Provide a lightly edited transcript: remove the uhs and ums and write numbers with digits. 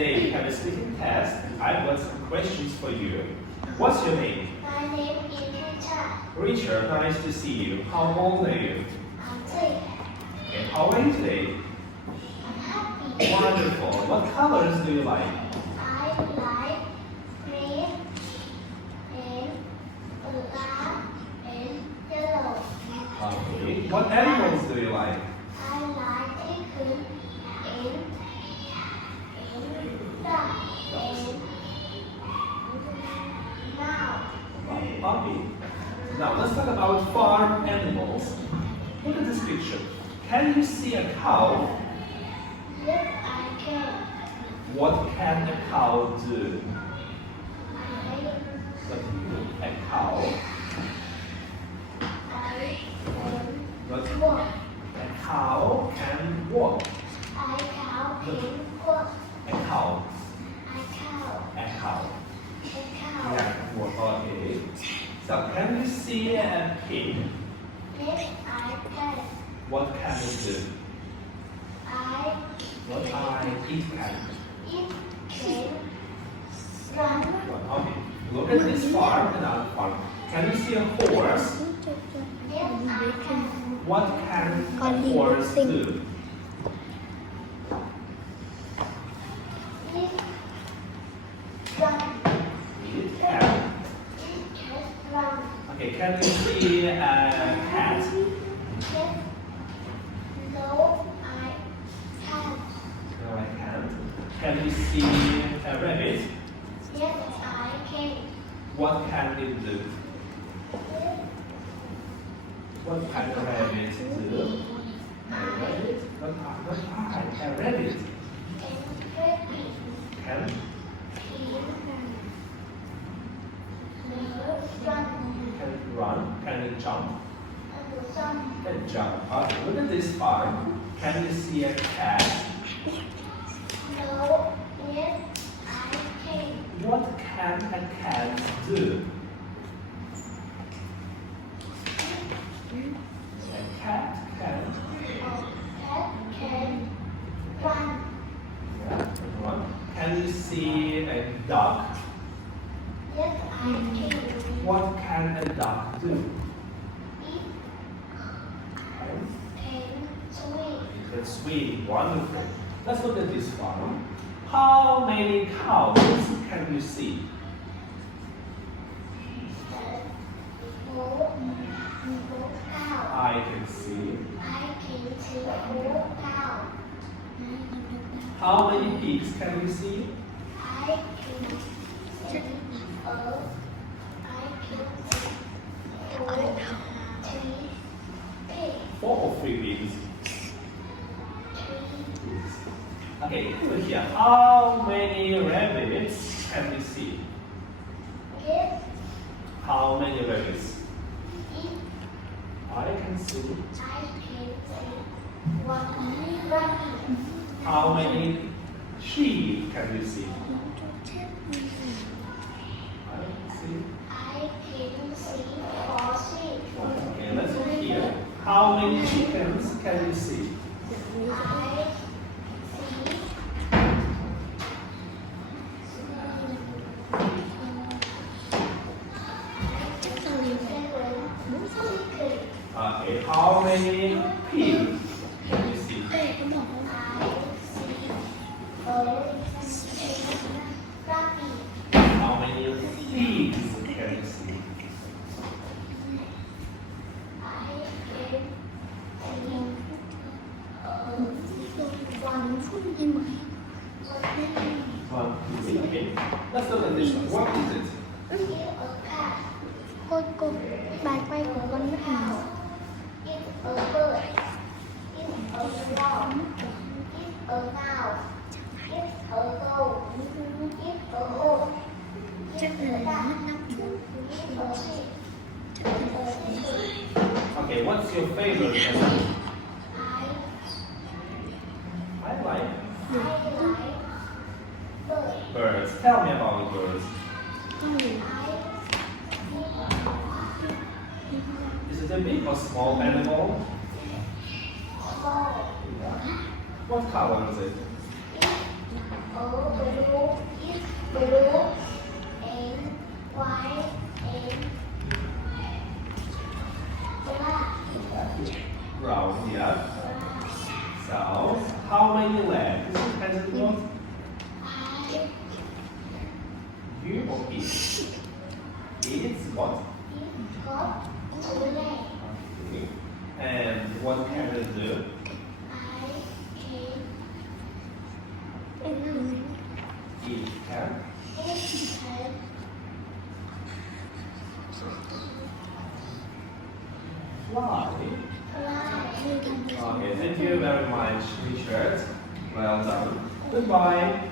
today we have a speaking test. I've got some questions for you. What's your name? My name is Richard. Richard, nice to see you. How old are you? I'm 3. And how are you today? I'm happy. Wonderful. What colors do you like? I like green and black and yellow. Okay. What animals do you like? I like chicken and duck and mouse. Puppy. Now let's talk about farm animals. Look at this picture. Can you see a cow? Yes, I can. What can a cow do? A cow. What? Walk. A cow can walk. I can walk. A cow. I cow. A cow. A cow. Yeah, walk. Okay. So can you see a pig? Yes, I can. What can it do? What it can? It can run. Okay. Look at this farm and our farm. Can you see a horse? Yes, I can. What can a horse do? It run. It can. It can run. Okay, can you see a cat? Yes. No, I can. No, I can't. Can you see a rabbit? Yes, I can. What can it do? What can a rabbit do? A rabbit? What I? A rabbit And baby can can run. run. Can it jump? And some. Can jump. Okay, look at this farm. Can you see a cat? No, yes, I can. What can a cat do? A cat can Cat can run. run. Can you see a duck? Yes, I can. What can a duck do? It can swim. It can swim. Wonderful. Let's look at this farm. How many cows can you see? Four cow. I can see. I can see 4 cow. How many pigs can you see? I can see I can see 3 pigs. 4 or 3 pigs? 3 Okay, look here. How many rabbits can you see? Yes, How many rabbits? it I can see. I can see 1 rabbit. How many sheep can you see? I can see. I can see 4 sheep. Okay, let's look here. How many chickens can you see? I see Okay, how many pigs can you see? How many pigs can you see? One, two, okay. Let's look at this one. What is it? Cô bài quay của con nước nào? Chắc là mất 5 phút. Okay, what's your favorite animal? I like birds. Tell me about birds. Is it a big or small animal? What color is it? Yeah. So, how many legs has it got? You or it? It's what? Okay. And what can it do? It can fly. Okay, thank you very much, Richard. Well done. Goodbye.